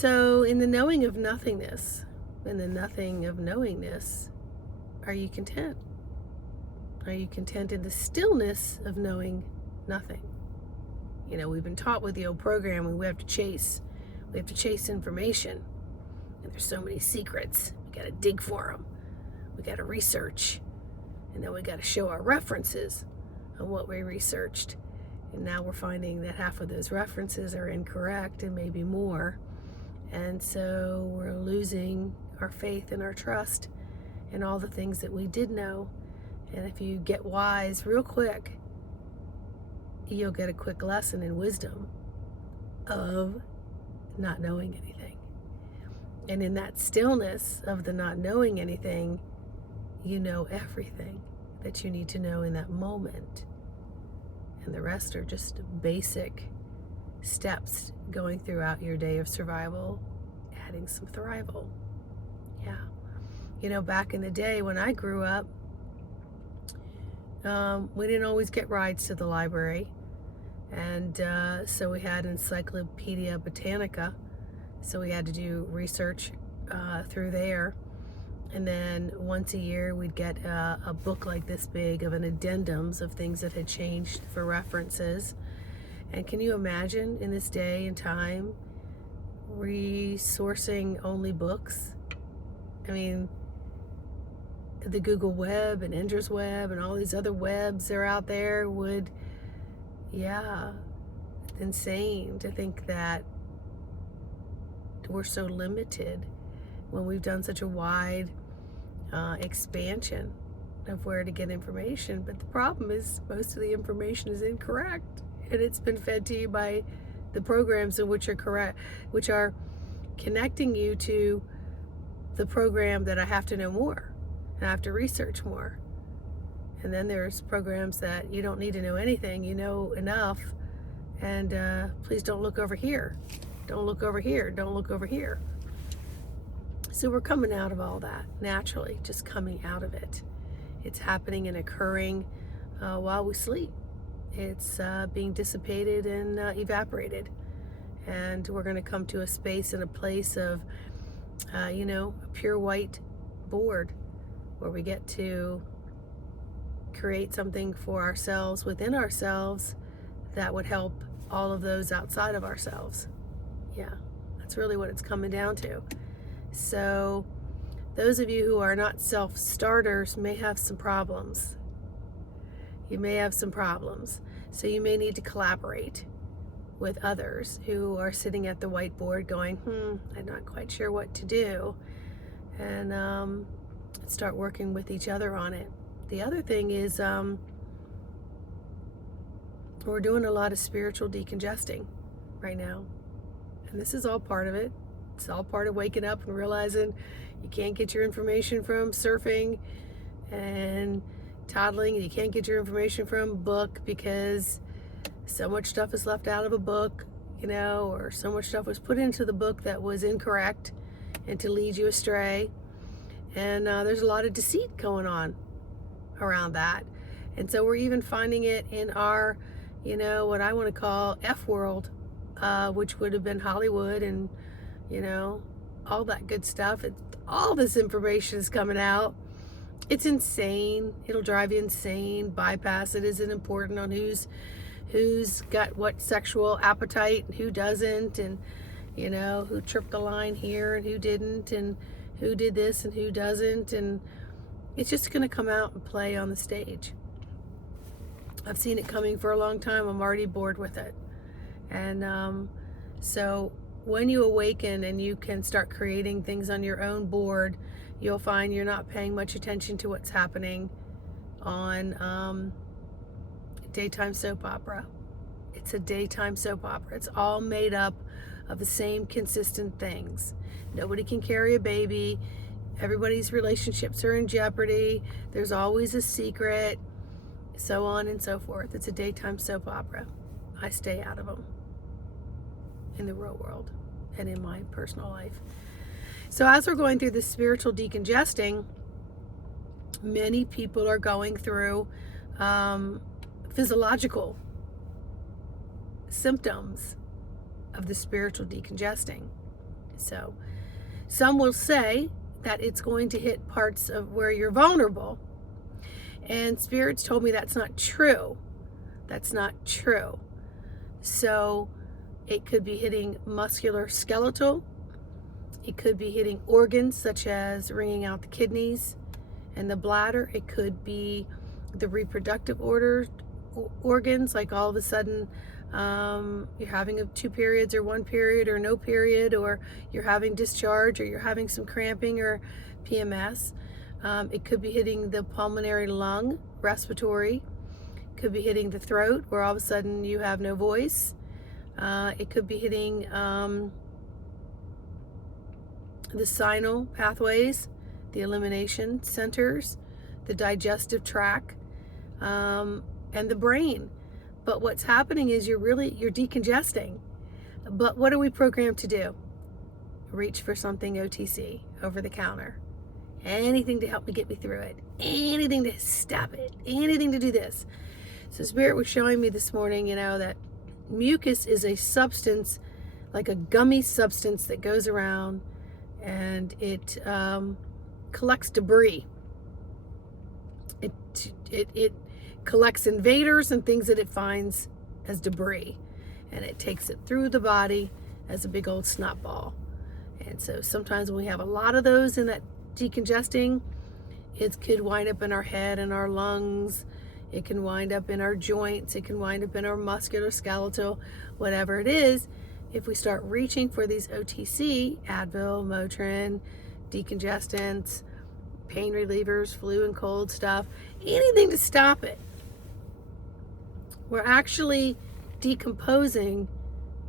So, in the knowing of nothingness, in the nothing of knowingness, are you content? Are you content in the stillness of knowing nothing? You know, we've been taught with the old programming we have to chase. We have to chase information. And there's so many secrets. We got to dig for them. We got to research. And then we got to show our references on what we researched. And now we're finding that half of those references are incorrect and maybe more. And so we're losing our faith and our trust in all the things that we did know. And if you get wise real quick, you'll get a quick lesson in wisdom of not knowing anything. And in that stillness of the not knowing anything, you know everything that you need to know in that moment. And the rest are just basic steps going throughout your day of survival, adding some thrival. Yeah. You know, back in the day when I grew up, we didn't always get rides to the library. And so we had Encyclopedia Britannica. So we had to do research through there. And then once a year, we'd get a book like this big of an addendums of things that had changed for references. And can you imagine in this day and time, resourcing only books? I mean, the Google Web and Ender's Web and all these other webs that are out there would, yeah, insane to think that we're so limited when we've done such a wide expansion of where to get information. But the problem is most of the information is incorrect, and it's been fed to you by the programs in which are correct, which are connecting you to the program that I have to know more and I have to research more. And then there's programs that you don't need to know anything, you know enough, and please don't look over here, don't look over here, don't look over here. So we're coming out of all that naturally, just coming out of it. It's happening and occurring while we sleep. It's being dissipated and evaporated. And we're going to come to a space and a place of, a pure white board where we get to create something for ourselves within ourselves that would help all of those outside of ourselves. Yeah, that's really what it's coming down to. So those of you who are not self-starters may have some problems. You may have some problems. So you may need to collaborate with others who are sitting at the whiteboard going, I'm not quite sure what to do. And start working with each other on it. The other thing is we're doing a lot of spiritual decongesting right now. And this is all part of it. It's all part of waking up and realizing you can't get your information from surfing and toddling. You can't get your information from a book because so much stuff is left out of a book, or so much stuff was put into the book that was incorrect and to lead you astray. And there's a lot of deceit going on around that. And so we're even finding it in our, what I want to call F world, which would have been Hollywood and, all that good stuff. All this information is coming out. It's insane. It'll drive you insane. Bypass it isn't important on who's got what sexual appetite and who doesn't, and who tripped the line here and who didn't, and who did this and who doesn't, and it's just going to come out and play on the stage. I've seen it coming for a long time. I'm already bored with it. And so when you awaken and you can start creating things on your own board, you'll find you're not paying much attention to what's happening on daytime soap opera. It's a daytime soap opera. It's all made up of the same consistent things. Nobody can carry a baby. Everybody's relationships are in jeopardy. There's always a secret, so on and so forth. It's a daytime soap opera. I stay out of them in the real world and in my personal life. So as we're going through this spiritual decongesting, many people are going through physiological symptoms of the spiritual decongesting. So some will say that it's going to hit parts of where you're vulnerable. And spirits told me that's not true. That's not true. So it could be hitting musculoskeletal. It could be hitting organs such as wringing out the kidneys and the bladder. It could be the reproductive organs, like all of a sudden you're having 2 periods or 1 period or no period, or you're having discharge, or you're having some cramping or PMS. It could be hitting the pulmonary, lung, respiratory. It could be hitting the throat, where all of a sudden you have no voice. It could be hitting the sinal pathways, the elimination centers, the digestive tract, and the brain. But what's happening is you're decongesting. But what are we programmed to do? Reach for something OTC, over the counter. Anything to help me get me through it. Anything to stop it. Anything to do this. So Spirit was showing me this morning, that mucus is a substance, like a gummy substance that goes around, and it collects debris. It collects invaders and things that it finds as debris, and it takes it through the body as a big old snot ball. And so sometimes when we have a lot of those in that decongesting, it could wind up in our head and our lungs. It can wind up in our joints. It can wind up in our musculoskeletal, whatever it is. If we start reaching for these OTC, Advil, Motrin, decongestants, pain relievers, flu and cold stuff, anything to stop it, we're actually decomposing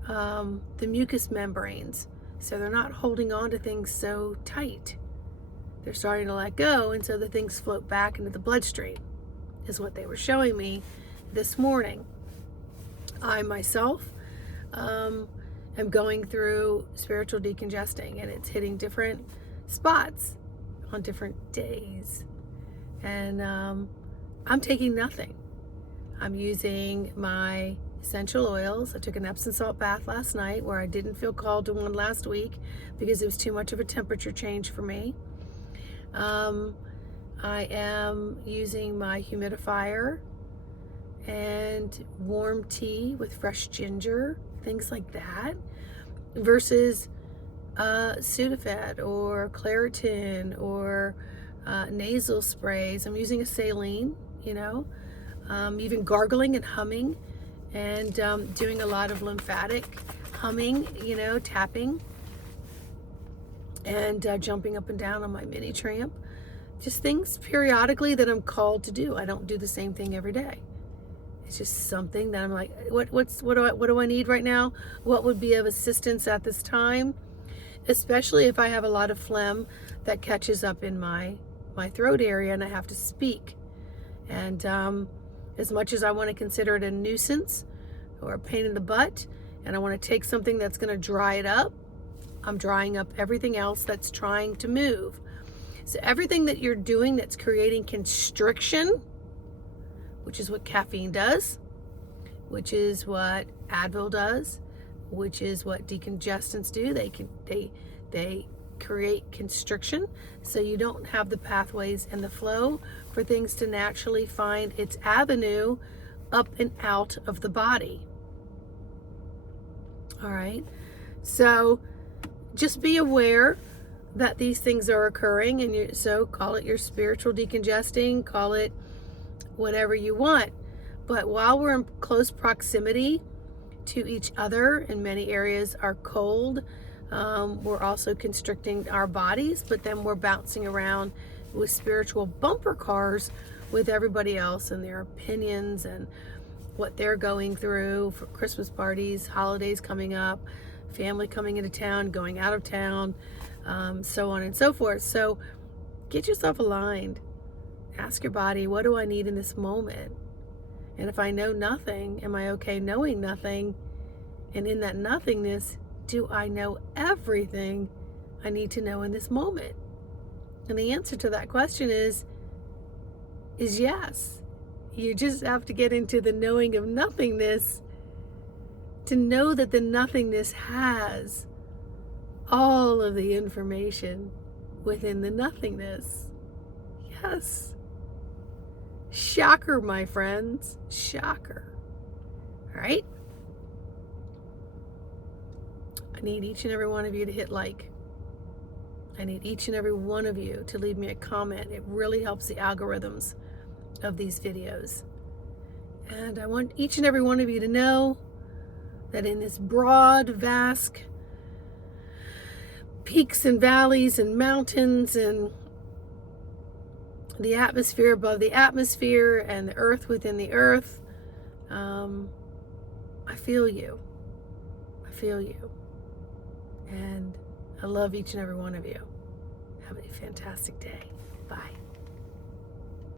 the mucous membranes. So they're not holding on to things so tight. They're starting to let go, and so the things float back into the bloodstream, is what they were showing me this morning. I myself am going through spiritual decongesting, and it's hitting different spots on different days. And I'm taking nothing. I'm using my essential oils. I took an Epsom salt bath last night, where I didn't feel called to one last week because it was too much of a temperature change for me. I am using my humidifier and warm tea with fresh ginger, things like that, versus Sudafed or Claritin or nasal sprays. I'm using a saline, even gargling and humming, and doing a lot of lymphatic humming, tapping, and jumping up and down on my mini tramp. Just things periodically that I'm called to do. I don't do the same thing every day. It's just something that I'm like, what do I need right now? What would be of assistance at this time? Especially if I have a lot of phlegm that catches up in my throat area and I have to speak. And as much as I want to consider it a nuisance or a pain in the butt, and I want to take something that's going to dry it up, I'm drying up everything else that's trying to move. So everything that you're doing that's creating constriction, which is what caffeine does, which is what Advil does, which is what decongestants do. They create constriction, so you don't have the pathways and the flow for things to naturally find its avenue up and out of the body. All right, so just be aware that these things are occurring, and so call it your spiritual decongesting, call it whatever you want. But while we're in close proximity to each other, and many areas are cold, we're also constricting our bodies, but then we're bouncing around with spiritual bumper cars with everybody else and their opinions and what they're going through for Christmas parties, holidays coming up, family coming into town, going out of town, so on and so forth. So get yourself aligned. Ask your body, what do I need in this moment? And if I know nothing, am I okay knowing nothing? And in that nothingness, do I know everything I need to know in this moment? And the answer to that question is yes. You just have to get into the knowing of nothingness to know that the nothingness has all of the information within the nothingness. Yes. Shocker, my friends. Shocker. All right? I need each and every one of you to hit like. I need each and every one of you to leave me a comment. It really helps the algorithms of these videos. And I want each and every one of you to know that in this broad, vast peaks and valleys and mountains and the atmosphere above the atmosphere and the earth within the earth, I feel you. I feel you. And I love each and every one of you. Have a fantastic day. Bye.